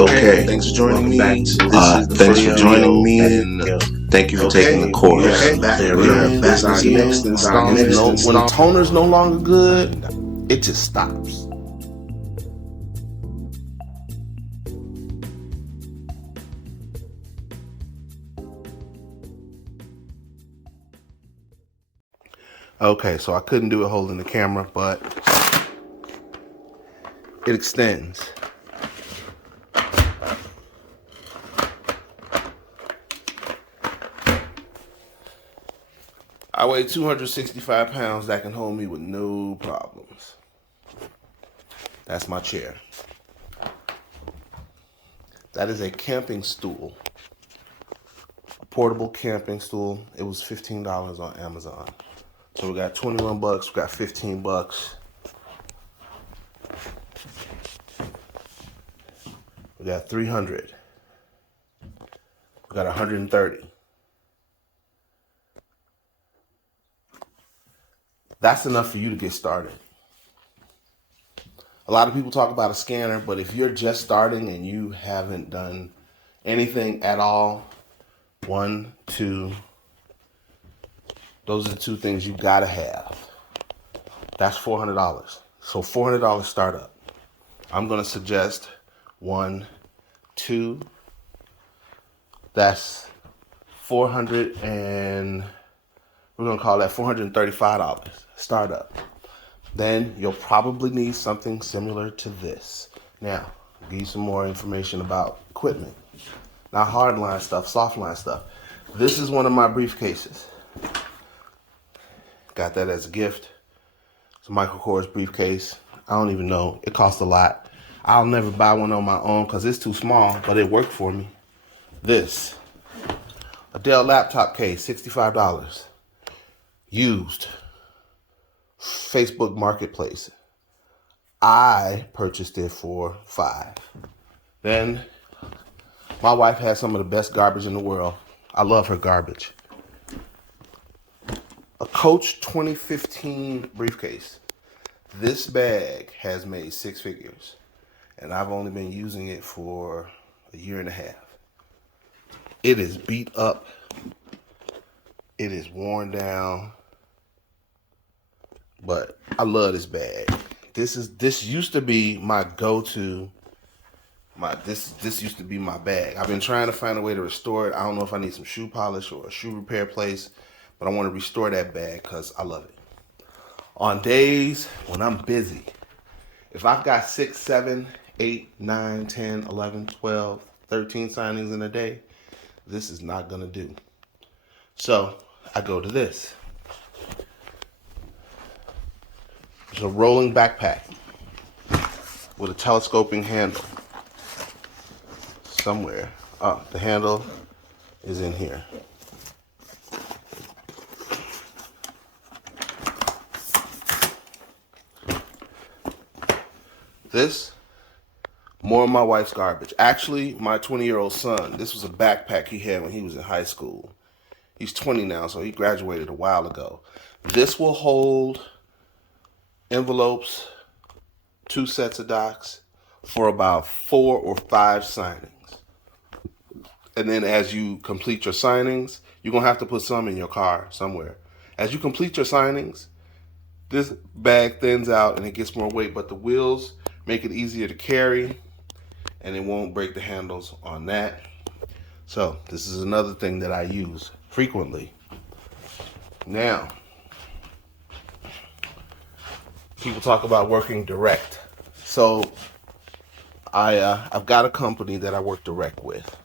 Okay, thanks for joining me. Thanks for joining me, and thank you for taking the course. This is the next installment. When a toner's no longer good, it just stops. Okay, so I couldn't do it holding the camera, but it extends. I weigh 265 pounds. That can hold me with no problems. That's my chair. That is a camping stool. A portable camping stool. It was $15 on Amazon. So we got 21 bucks, we got 15 bucks. We got 300. We got 130. That's enough for you to get started. A lot of people talk about a scanner, but if you're just starting and you haven't done anything at all, one, two, those are the two things you gotta have. That's $400. So $400 startup. I'm gonna suggest 1, 2. That's 400 and we're gonna call that $435 startup. Then you'll probably need something similar to this. Now, I'll give you some more information about equipment. Not hardline stuff, softline stuff. This is one of my briefcases. Got that as a gift. It's a Michael Kors briefcase. I don't even know. It costs a lot. I'll never buy one on my own because it's too small, but it worked for me. This. A Dell laptop case, $65. Used. Facebook Marketplace. I purchased it for $5. Then, my wife has some of the best garbage in the world. I love her garbage. A Coach 2015 briefcase. This bag has made 6 figures, and I've only been using it for a year and a half. It is beat up. It is worn down, but I love this bag. This used to be my go-to. This used to be my bag. I've been trying to find a way to restore it. I don't know if I need some shoe polish or a shoe repair place, but I want to restore that bag because I love it. On days when I'm busy, if I've got 6, 7, 8, 9, 10, 11, 12, 13 signings in a day, this is not going to do. So I go to this. It's a rolling backpack with a telescoping handle somewhere. Oh, the handle is in here. This, more of my wife's garbage. Actually, my 20-year-old son, this was a backpack he had when he was in high school. He's 20 now, so he graduated a while ago. This will hold envelopes, 2 sets of docs for about 4 or 5 signings. And then as you complete your signings, you're going to have to put some in your car somewhere. As you complete your signings, this bag thins out and it gets more weight, but the wheels make it easier to carry and it won't break the handles on that. So this is another thing that I use frequently. Now, people talk about working direct. So I've got a company that I work direct with.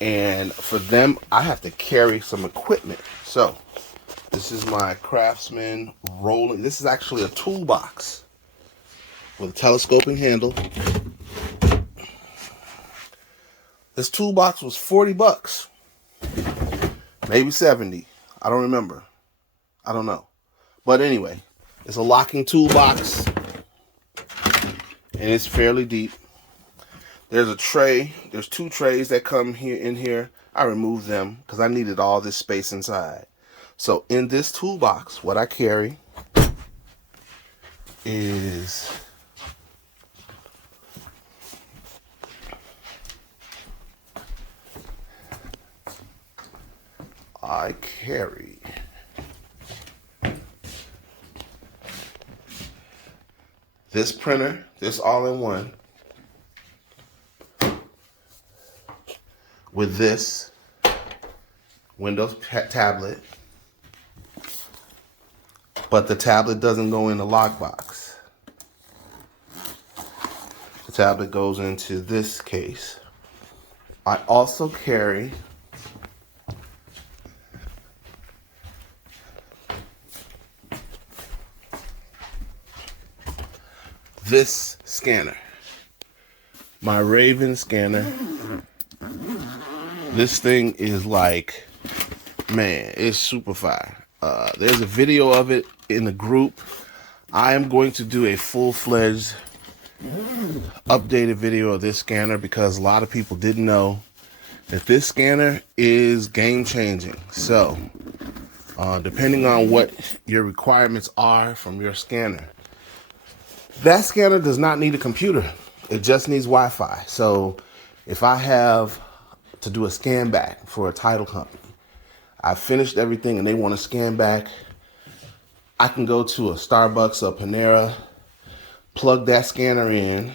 And for them, I have to carry some equipment. So this is my Craftsman rolling. This is actually a toolbox with a telescoping handle. This toolbox was 40 bucks. Maybe 70. I don't remember. I don't know. But anyway, it's a locking toolbox. And it's fairly deep. There's a tray. There's 2 trays that come here in here. I removed them because I needed all this space inside. So in this toolbox, what I carry is I carry this printer, this all-in-one, with this Windows tablet, but the tablet doesn't go in the lockbox. The tablet goes into this case. I also carry this scanner, my Raven scanner. This thing is like, man, it's super fire. There's a video of it in the group. I am going to do a full-fledged updated video of this scanner because a lot of people didn't know that this scanner is game-changing. So, depending on what your requirements are from your scanner, that scanner does not need a computer. It just needs Wi-Fi. So, if I have to do a scan back for a title company, I've finished everything and they want to scan back, I can go to a Starbucks or Panera, plug that scanner in,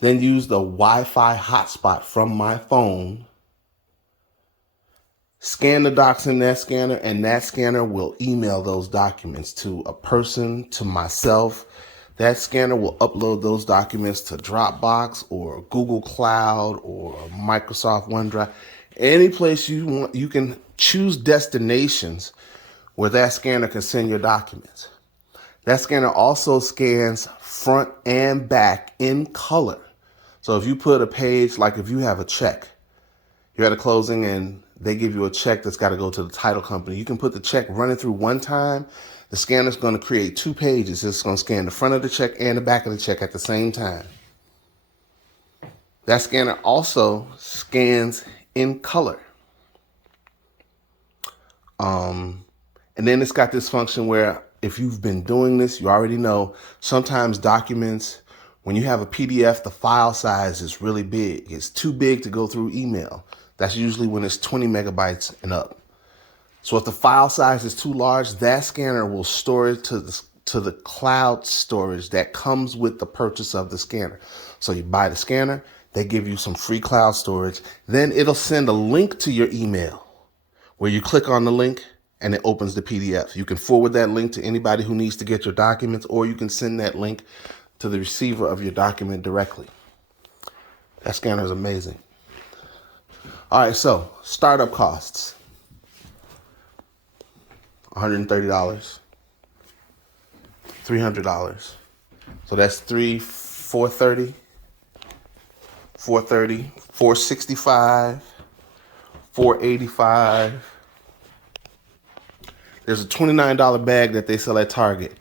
then use the Wi-Fi hotspot from my phone, scan the docs in that scanner, and that scanner will email those documents to a person, to myself. That scanner will upload those documents to Dropbox or Google Cloud or Microsoft OneDrive. Any place you want, you can choose destinations where that scanner can send your documents. That scanner also scans front and back in color. So if you put a page, like if you have a check, you're at a closing and they give you a check that's got to go to the title company, you can put the check running through one time. The scanner's going to create 2 pages. It's going to scan the front of the check and the back of the check at the same time. That scanner also scans in color. And then it's got this function where if you've been doing this, you already know sometimes documents, when you have a PDF, the file size is really big. It's too big to go through email. That's usually when it's 20 megabytes and up. So if the file size is too large, that scanner will store it to the cloud storage that comes with the purchase of the scanner. So you buy the scanner, they give you some free cloud storage, then it'll send a link to your email where you click on the link and it opens the PDF. You can forward that link to anybody who needs to get your documents, or you can send that link to the receiver of your document directly. That scanner is amazing. All right, so startup costs. $130, $300. So that's $430, $465, $485. There's a $29 bag that they sell at Target.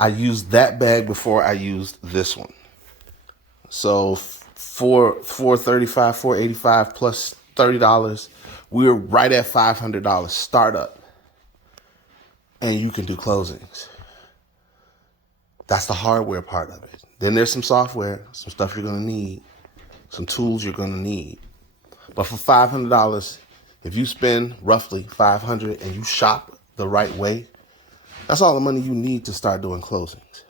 I used that bag before I used this one. So $435, $485 plus $30. We were right at $500 startup. And you can do closings. That's the hardware part of it. Then there's some software, some stuff you're going to need, some tools you're going to need. But for $500, if you spend roughly $500 and you shop the right way, that's all the money you need to start doing closings.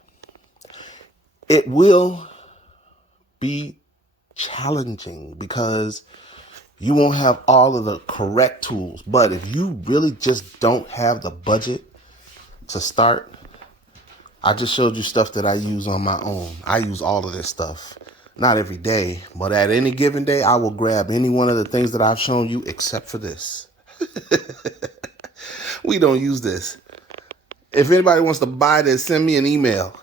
It will be challenging because you won't have all of the correct tools. But if you really just don't have the budget to start, I just showed you stuff that I use on my own. I use all of this stuff. Not every day, but at any given day, I will grab any one of the things that I've shown you except for this. We don't use this. If anybody wants to buy this, send me an email.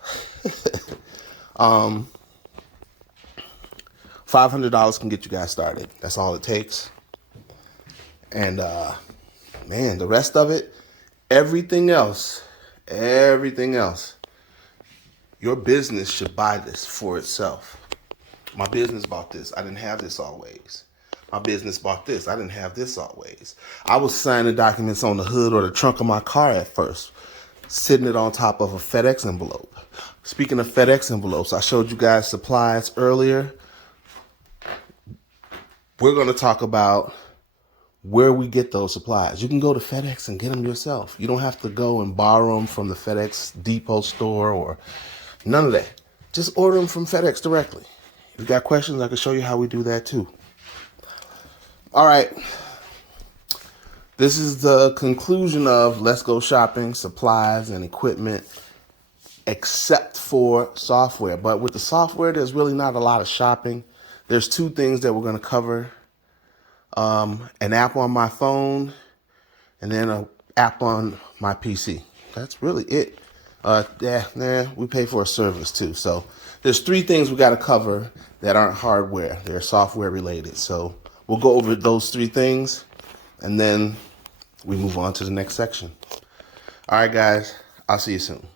$500 can get you guys started. That's all it takes. And man, the rest of it, everything else, your business should buy this for itself. My business bought this. I didn't have this always. My business bought this. I didn't have this always. I was signing documents on the hood or the trunk of my car at first, sitting it on top of a FedEx envelope. Speaking of FedEx envelopes, I showed you guys supplies earlier. We're going to talk about where we get those supplies. You can go to FedEx and get them yourself. You don't have to go and borrow them from the FedEx depot store or none of that. Just order them from FedEx directly. If you got questions, I can show you how we do that too. All right. This is the conclusion of Let's Go Shopping, supplies and equipment, except for software. But with the software, there's really not a lot of shopping. There's two things that we're going to cover. An app on my phone and then an app on my PC. That's really it. We pay for a service too. So there's three things we got to cover that aren't hardware. They're software related. So we'll go over those three things and then we move on to the next section. All right, guys, I'll see you soon.